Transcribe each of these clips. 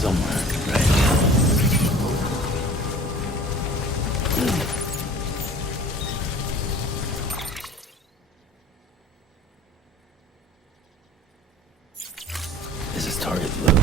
somewhere, right? This is target blue.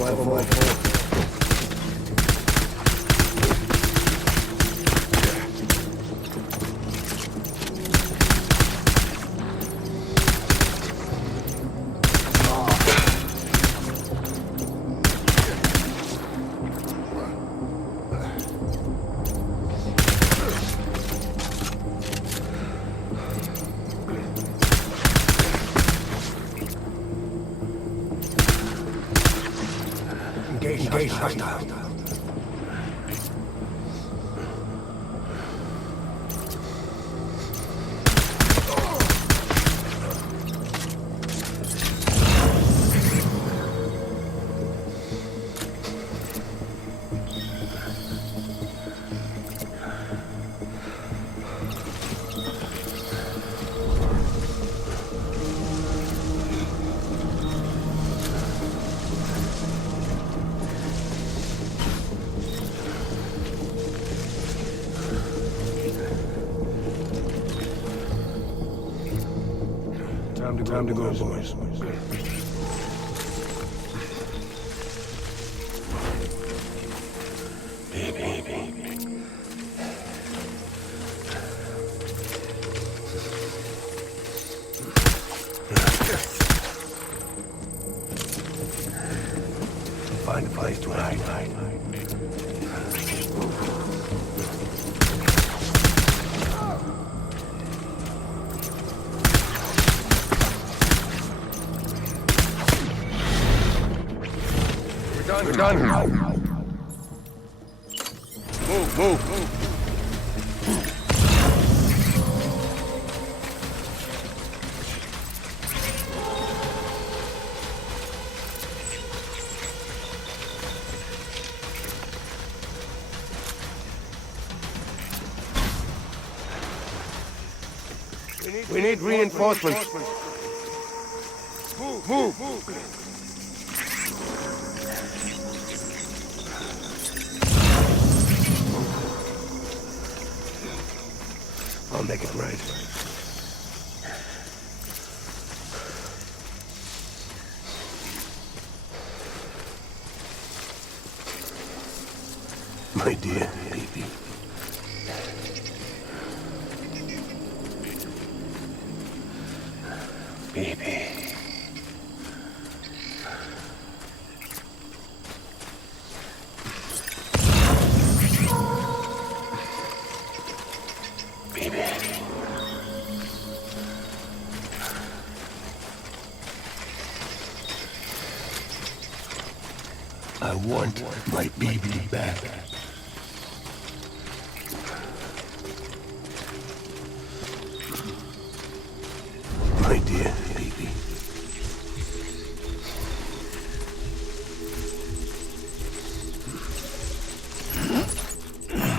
my fault. Engage hostile. Time to go, boys. Baby. Find a place to hide. We're done. Move. We need reinforcements. Move. I'll make it right. My dear baby. Baby. I want my baby back. My dear baby.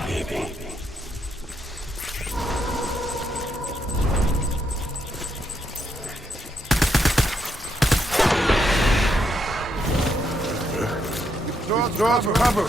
Baby. Draw for cover.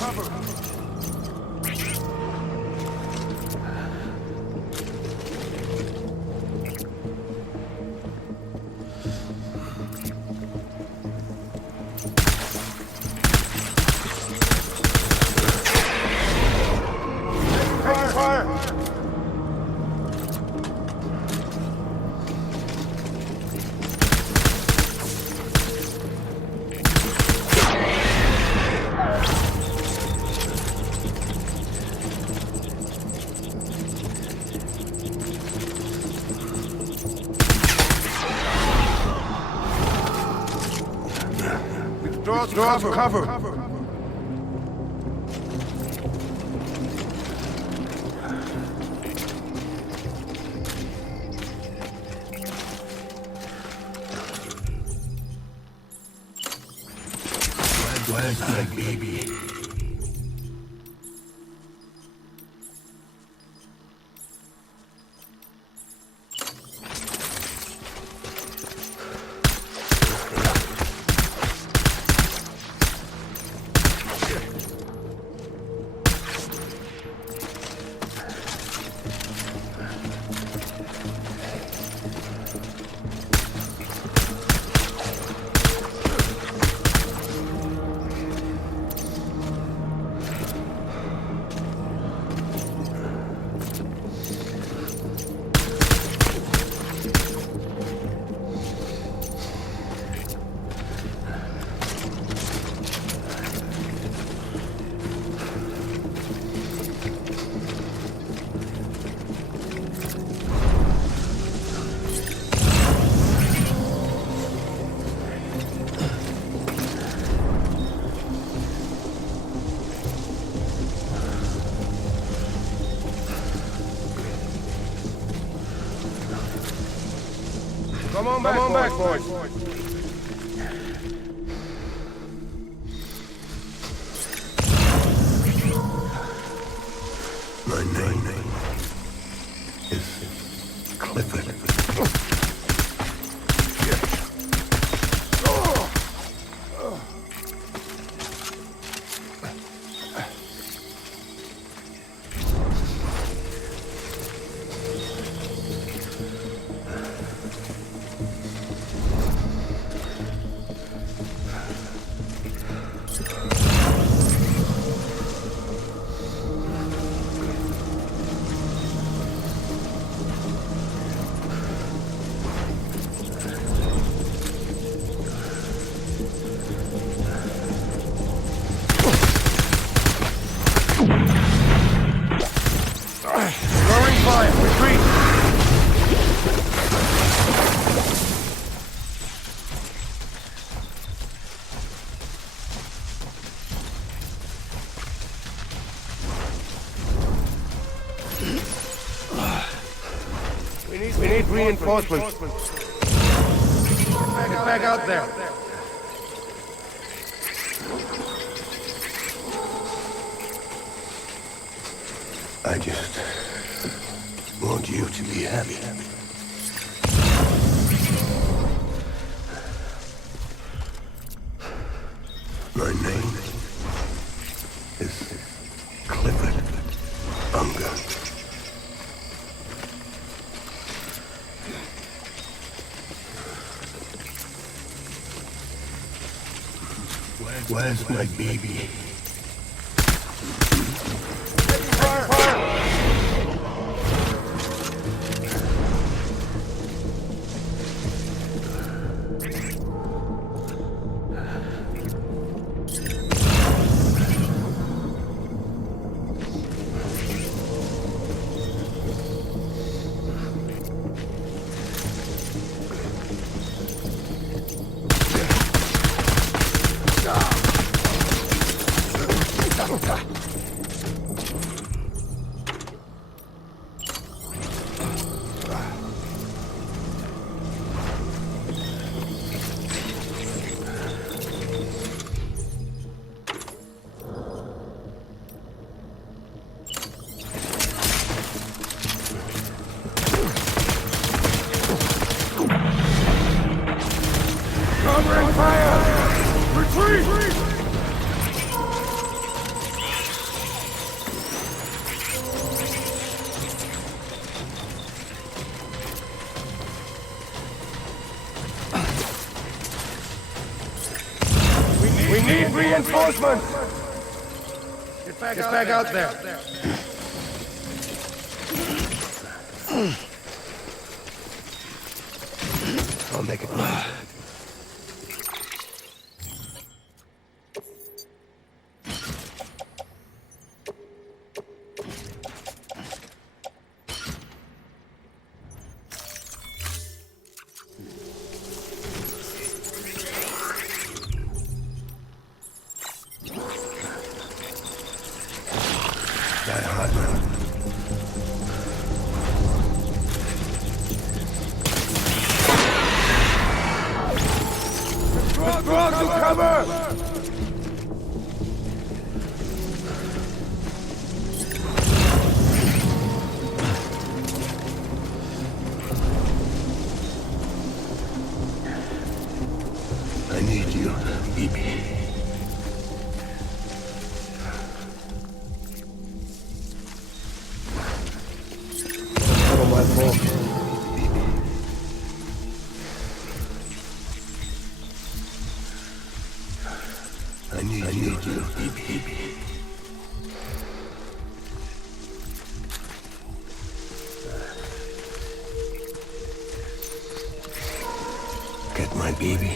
Draw for cover. Where's my baby? Come on back, boys. My name is Clifford. We need reinforcements. Get back out there. I just want you to be happy. My name is Clifford Unger. Where's my baby? Covering fire! Retreat! We need reinforcements! Get back out there. I'll make it work. Draw to cover! I need you, baby. Oh, my fault. I need you, baby. Get my baby.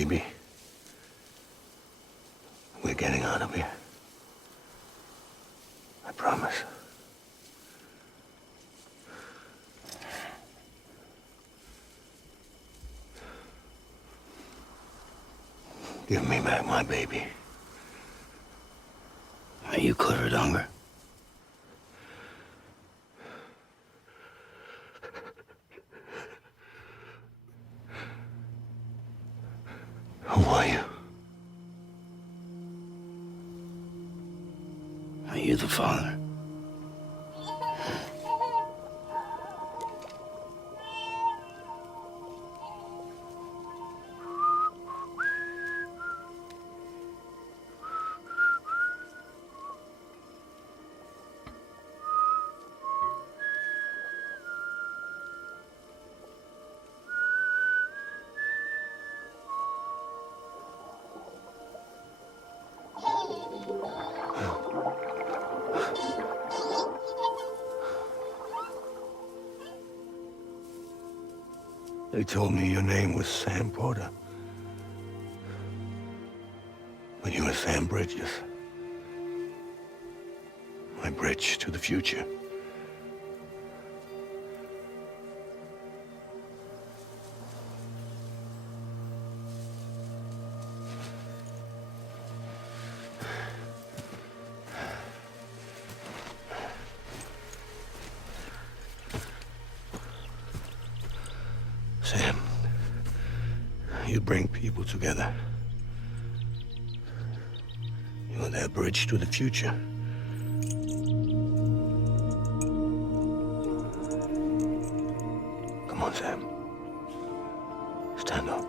Baby, we're getting out of here. I promise. Give me back my baby. Are you Clifford Unger? Who are you? Are you the father? They told me your name was Sam Porter. But you were Sam Bridges. My bridge to the future. Sam, you bring people together. You're their bridge to the future. Come on, Sam. Stand up.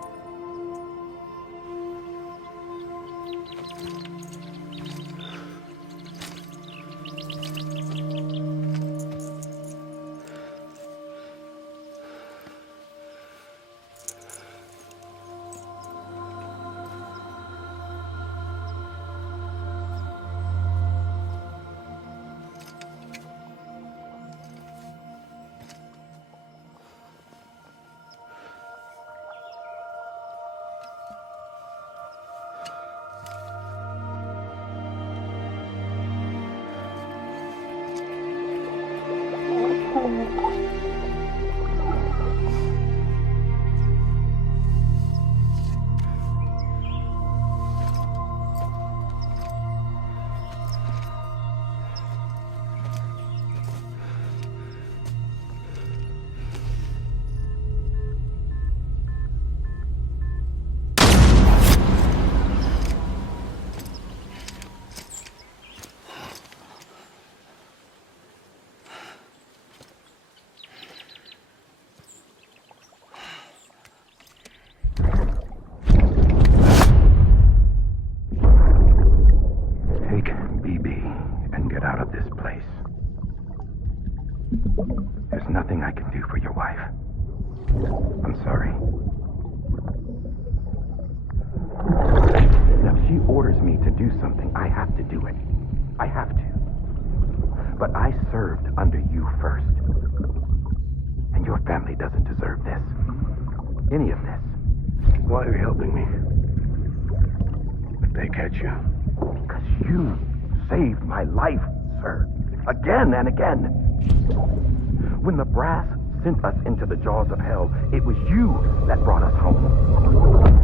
There's nothing I can do for your wife. I'm sorry. Now, if she orders me to do something, I have to do it. I have to. But I served under you first. And your family doesn't deserve this. Any of this. Why are you helping me? If they catch you. Because you saved my life, sir. Again and again. When the brass sent us into the jaws of hell, it was you that brought us home.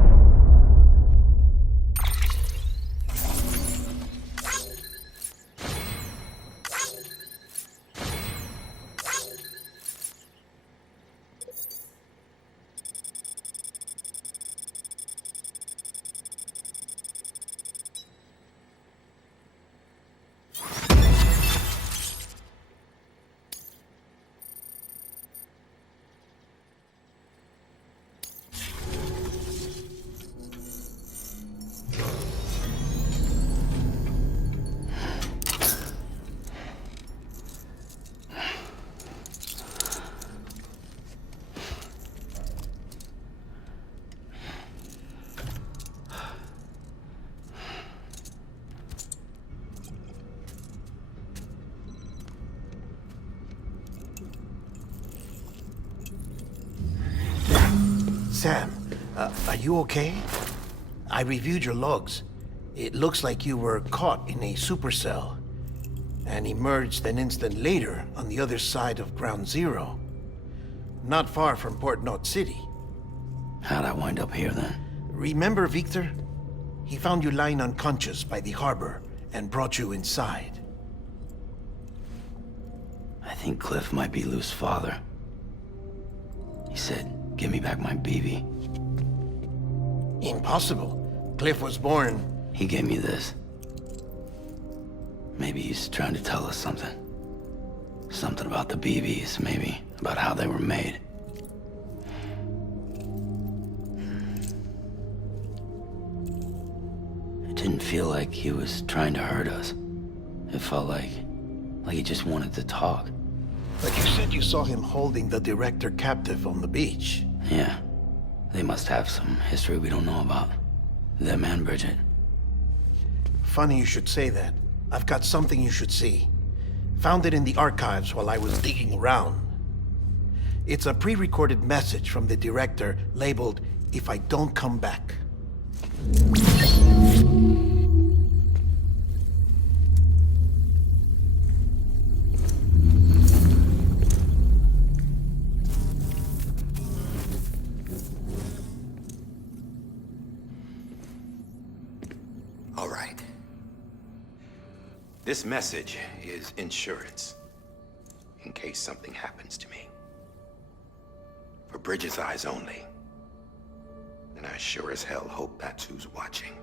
Sam, are you okay? I reviewed your logs. It looks like you were caught in a supercell and emerged an instant later on the other side of Ground Zero. Not far from Port Knot City. How'd I wind up here then? Remember Victor? He found you lying unconscious by the harbor and brought you inside. I think Cliff might be Lou's father. He said, give me back my BB. Impossible. Cliff was born... He gave me this. Maybe he's trying to tell us something. Something about the BBs, maybe. About how they were made. It didn't feel like he was trying to hurt us. It felt like he just wanted to talk. But you said you saw him holding the director captive on the beach. Yeah. They must have some history we don't know about. Them and Bridget. Funny you should say that. I've got something you should see. Found it in the archives while I was digging around. It's a pre-recorded message from the director labeled, "If I don't come back." All right. This message is insurance, in case something happens to me. For Bridget's eyes only. And I sure as hell hope that's who's watching.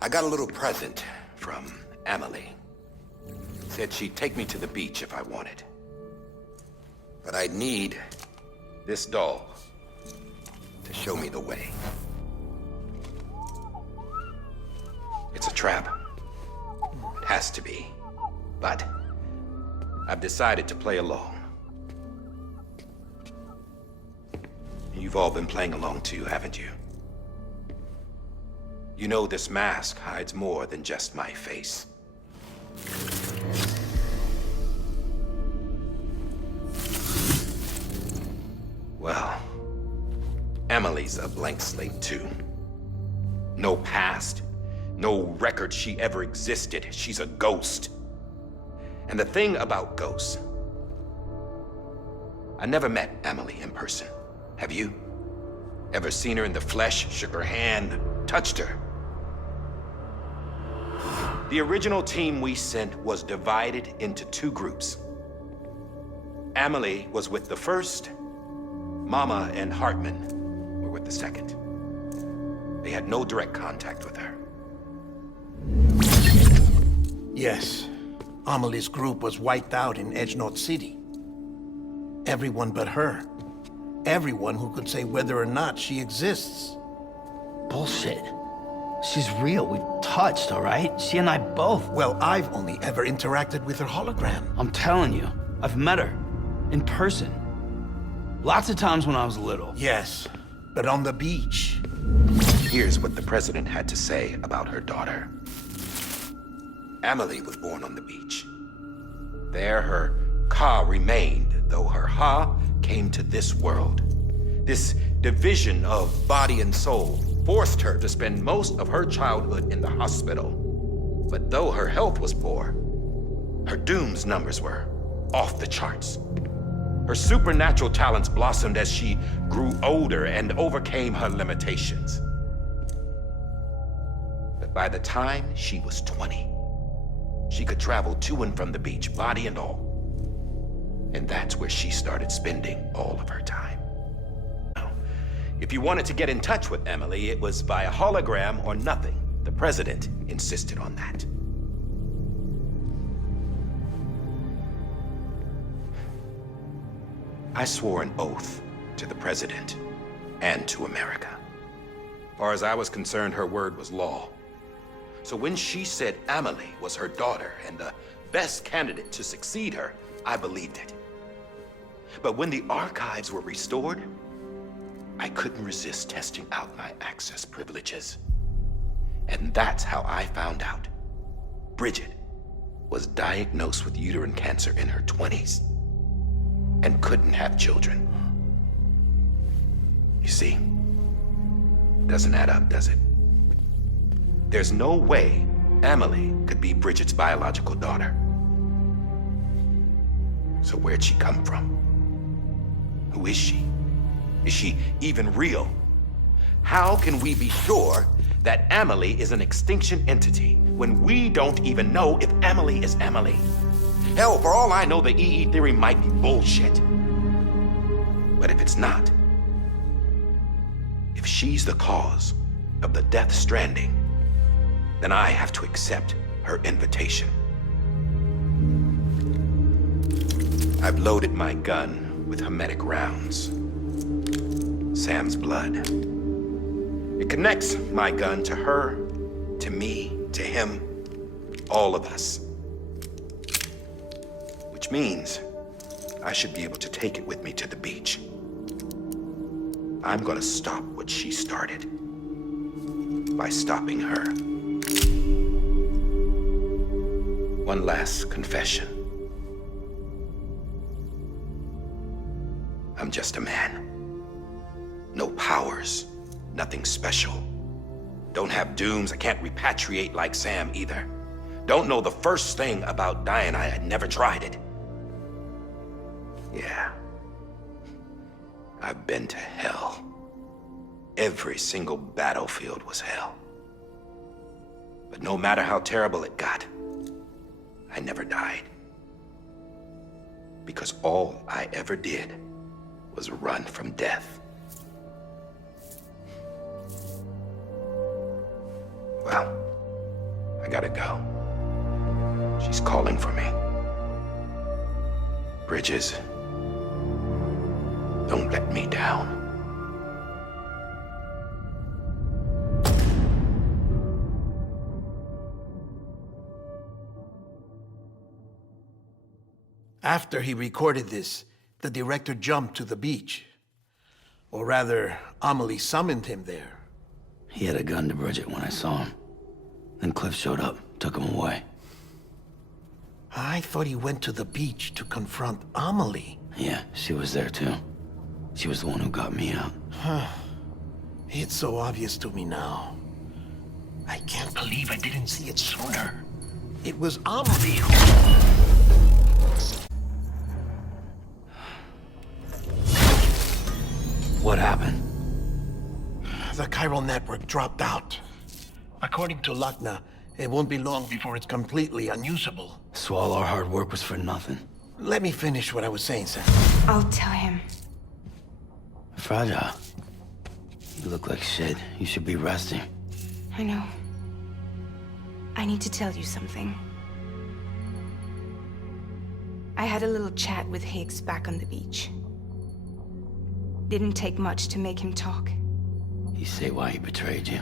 I got a little present from Emily. Said she'd take me to the beach if I wanted. But I'd need this doll to show me the way. It's a trap. It has to be. But I've decided to play along. You've all been playing along too, haven't you? You know this mask hides more than just my face. Well, Emily's a blank slate too. No past. No record she ever existed. She's a ghost. And the thing about ghosts, I never met Emily in person. Have you? Ever seen her in the flesh, shook her hand, touched her? The original team we sent was divided into two groups. Emily was with the first. Mama and Hartman were with the second. They had no direct contact with her. Yes. Amelie's group was wiped out in Edge Knot City. Everyone but her. Everyone who could say whether or not she exists. Bullshit. She's real. We touched, all right? She and I both. Well, I've only ever interacted with her hologram. I'm telling you, I've met her. In person. Lots of times when I was little. Yes, but on the beach. Here's what the president had to say about her daughter. Emily was born on the beach. There her Ka remained, though her Ha came to this world. This division of body and soul forced her to spend most of her childhood in the hospital. But though her health was poor, her Doom's numbers were off the charts. Her supernatural talents blossomed as she grew older and overcame her limitations. But by the time she was 20, she could travel to and from the beach, body and all. And that's where she started spending all of her time. Now, if you wanted to get in touch with Emily, it was via hologram or nothing. The president insisted on that. I swore an oath to the president and to America. As far as I was concerned, her word was law. So when she said Emily was her daughter and the best candidate to succeed her, I believed it. But when the archives were restored, I couldn't resist testing out my access privileges. And that's how I found out Bridget was diagnosed with uterine cancer in her 20s and couldn't have children. You see, doesn't add up, does it? There's no way Amelie could be Bridget's biological daughter. So where'd she come from? Who is she? Is she even real? How can we be sure that Amelie is an extinction entity when we don't even know if Amelie is Amelie? Hell, for all I know, the EE theory might be bullshit. But if it's not, if she's the cause of the Death Stranding, then I have to accept her invitation. I've loaded my gun with hermetic rounds. Sam's blood. It connects my gun to her, to me, to him, all of us. Which means I should be able to take it with me to the beach. I'm gonna stop what she started by stopping her. One last confession. I'm just a man. No powers, nothing special. Don't have dooms, I can't repatriate like Sam either. Don't know the first thing about dying, I had never tried it. Yeah. I've been to hell. Every single battlefield was hell. But no matter how terrible it got, I never died. Because all I ever did was run from death. Well, I gotta go. She's calling for me. Bridges, don't let me down. After he recorded this, the director jumped to the beach. Or rather, Amelie summoned him there. He had a gun to Bridget when I saw him. Then Cliff showed up, took him away. I thought he went to the beach to confront Amelie. Yeah, she was there too. She was the one who got me out. It's so obvious to me now. I can't believe I didn't see it sooner. It was Amelie who... What happened? The chiral network dropped out. According to Wagner, it won't be long before it's completely unusable. So all our hard work was for nothing. Let me finish what I was saying, Sam. I'll tell him. Fragile. You look like shit. You should be resting. I know. I need to tell you something. I had a little chat with Higgs back on the beach. Didn't take much to make him talk. You say why he betrayed you?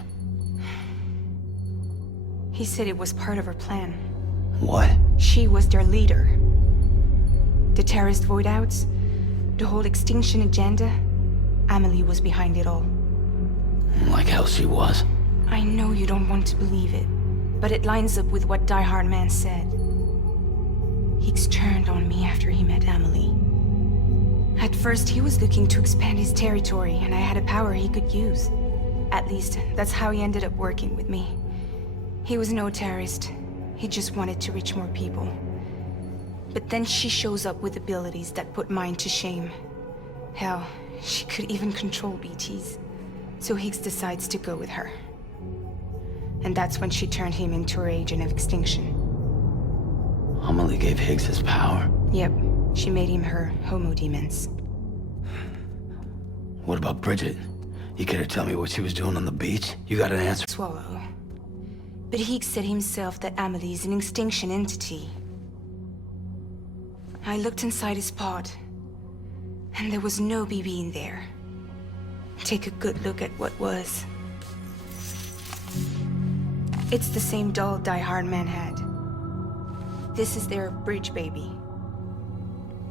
He said it was part of her plan. What? She was their leader. The terrorist void-outs, the whole extinction agenda, Amelie was behind it all. Like hell she was. I know you don't want to believe it, but it lines up with what Die Hard Man said. Higgs turned on me after he met Amelie. At first, he was looking to expand his territory, and I had a power he could use. At least, that's how he ended up working with me. He was no terrorist. He just wanted to reach more people. But then she shows up with abilities that put mine to shame. Hell, she could even control BTs. So Higgs decides to go with her. And that's when she turned him into her agent of extinction. Amelie gave Higgs his power. Yep, she made him her homo demons. What about Bridget? You care to tell me what she was doing on the beach? You got an answer? Swallow. But Higgs said himself that Amelie is an extinction entity. I looked inside his pod, and there was no BB in there. Take a good look at what was. It's the same doll Die Hard Man had. This is their bridge baby.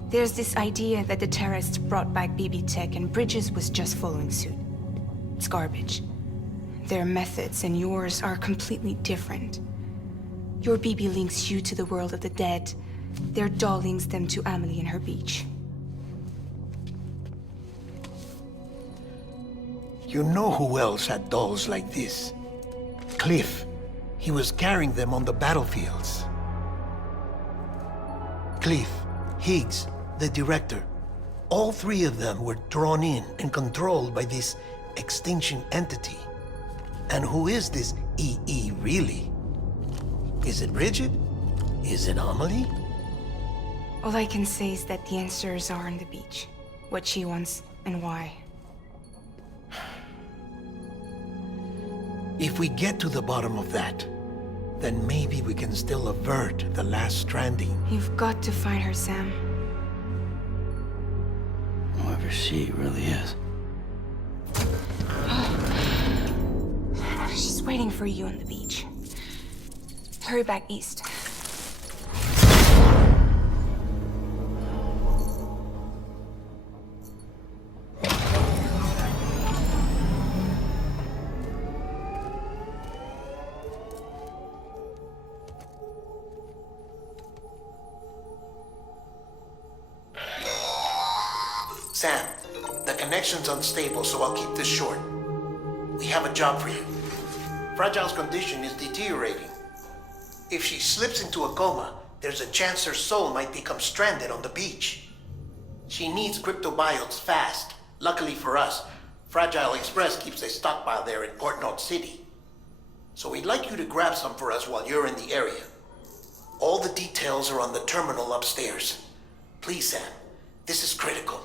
There's this idea that the terrorists brought back BB tech and Bridges was just following suit. It's garbage. Their methods and yours are completely different. Your BB links you to the world of the dead. Their doll links them to Amelie and her beach. You know who else had dolls like this? Cliff. He was carrying them on the battlefields. Cliff, Higgs, the director. All three of them were drawn in and controlled by this extinction entity. And who is this EE really? Is it Bridget? Is it Amelie? All I can say is that the answers are on the beach. What she wants and why. If we get to the bottom of that, then maybe we can still avert the last stranding. You've got to find her, Sam. Whoever she really is. She's waiting for you on the beach. Hurry back east. Sam, the connection's unstable, so I'll keep this short. We have a job for you. Fragile's condition is deteriorating. If she slips into a coma, there's a chance her soul might become stranded on the beach. She needs cryptobiotes fast. Luckily for us, Fragile Express keeps a stockpile there in Port North City. So we'd like you to grab some for us while you're in the area. All the details are on the terminal upstairs. Please, Sam, this is critical.